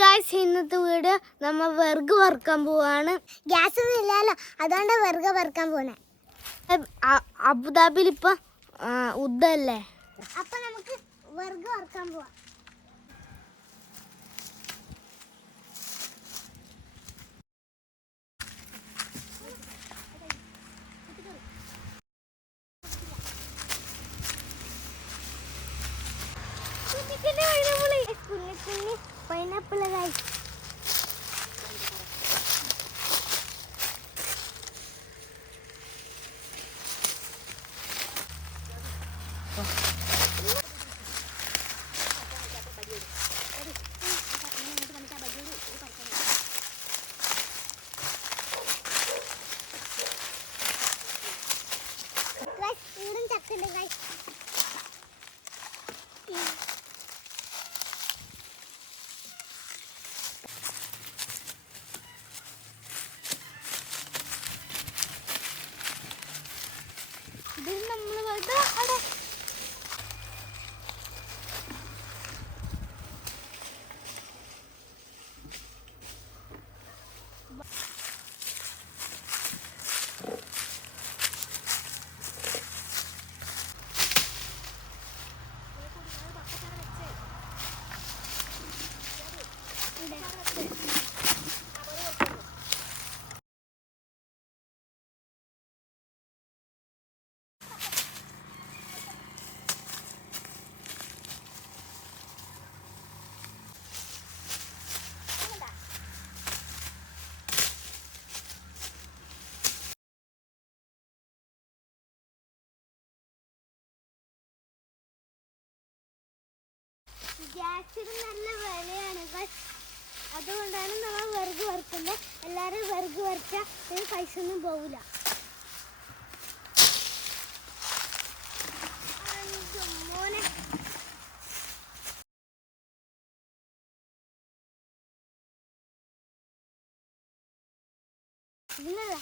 Guys, ഇന്നത്തെ video നമ്മൾ വെർഗ് വറുക്കാൻ പോവാണ്. ഗ്യാസ് ഒന്നും ഇല്ലല്ലോ, അതുകൊണ്ട് വെർഗ് വറുക്കാൻ പോണേ. അബുദാബിയിൽ ഇപ്പൊ യുദ്ധല്ലേ, അപ്പൊ നമുക്ക് വെർഗ് വറുക്കാൻ പോവാം. കുഞ്ഞി കുഞ്ഞി പൈനാപ്പിൾ ഗായ്സ്. ഈടും ചക്കുണ്ട് ഗായ്സ്. ഇത് നമ്മൾ ഗ്യാസിന് നല്ല വിലയാണ്, അതുകൊണ്ടാണ് നമ്മൾ വെർഗ് വറുക്കുന്നത്. എല്ലാവരും വെർഗ് വറുച്ചാൽ പൈസ ഒന്നും പോവില്ല. മോനെ ഇന്നല്ല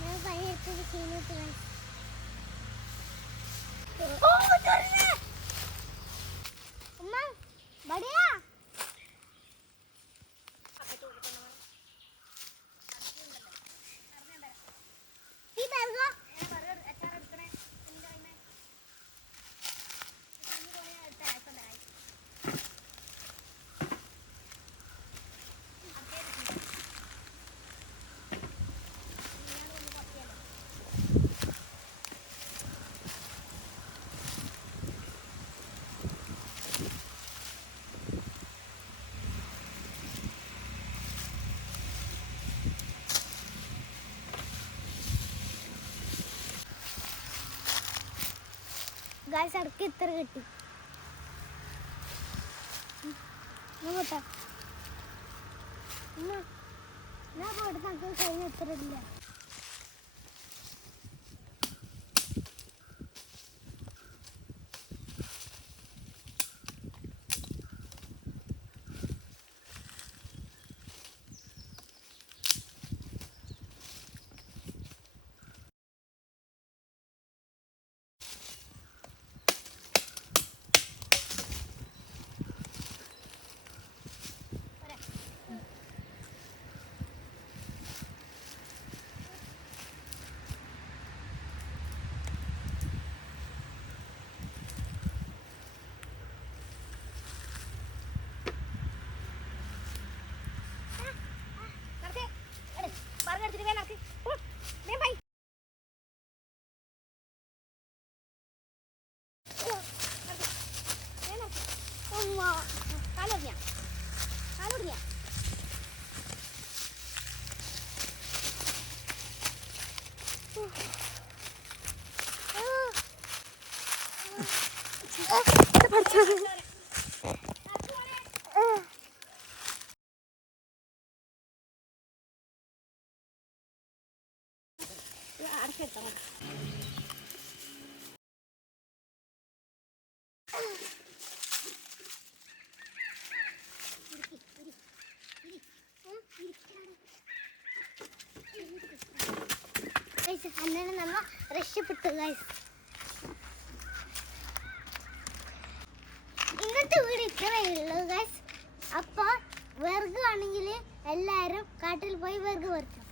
ഞാൻ പണിയെടുത്തത് ചെയ്യുന്നത്. ഉമ്മ ബടിയാ ഈ ബർഗർ ഗായ്സ്, അടക്ക് ഇത്ര കിട്ടി. പോട്ടെ, ഞാൻ പോയിട്ട് നമുക്ക് കഴിഞ്ഞ ഇത്ര ഇല്ല. അടക്കെടുത്താൽ അങ്ങനെ നമ്മ രക്ഷപ്പെട്ടു ഗൈസ്. ഇന്നത്തെ വീട് ഇത്രയേ ഉള്ളൂ ഗൈസ്. അപ്പോൾ വിറക് ആണെങ്കിൽ എല്ലാവരും കാട്ടിൽ പോയി വിറക് പറിക്കും.